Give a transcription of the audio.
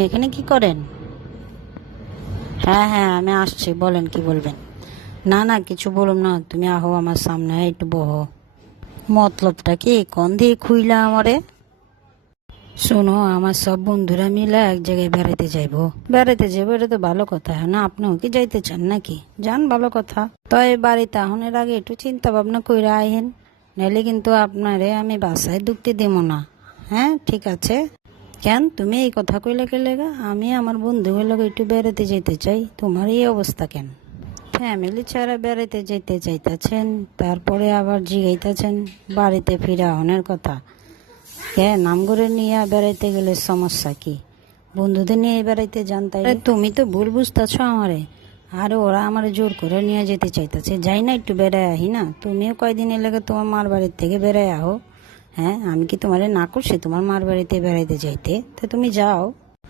এখানে কি করেন? হ্যাঁ হ্যাঁ, আমি আসছি, বলেন কি বলবেন। না না, কিছু বলুন না, তুমি আহো আমার সামনে, একটু বহো। মতলবটা কি কোন দিয়ে খুইলা আমারে? শোনো, আমার সব বন্ধুরা মিলে এক জায়গায় বেড়াতে যাইবো। বেড়াতে যাবো, এটা তো ভালো কথা। না আপনিও কি যাইতে চান নাকি? যান, ভালো কথা। তো এই বাড়িতে আহনের আগে একটু চিন্তা ভাবনা কইরা আইহেন, নাইলে কিন্তু আপনারে আমি বাসায় ঢুকতে দেবো না। হ্যাঁ ঠিক আছে। কেন তুমি এই কথা কইলে কে লেগা? আমি আমার বন্ধুগুলোর লগে একটু বেড়াতে যেতে চাই, তোমার এই অবস্থা কেন? ফ্যামিলি ছাড়া বেড়াতে যেতে চাইতেছেন, তারপরে আবার জিগাইতেছেন বাড়িতে ফিরে আহনের কথা। কে নাম করে নিয়ে বেড়াইতে গেলে সমস্যা কি? বন্ধুদের নিয়ে বেড়াইতে যান তাই? তুমি তো ভুল বুঝতেছ আমারে। আর ওরা আমার জোর করে নিয়ে যেতে চাইতেছে, যাই না একটু বেড়ায় আহি না? তুমিও কয়দিনের লেগে তোমার মার বাড়ির থেকে বেড়ায় আহো। হ্যাঁ, আমি কি তোমারে না করছি তোমার মার বাড়িতে বেড়াইতে যাইতে? তো তুমি যাও।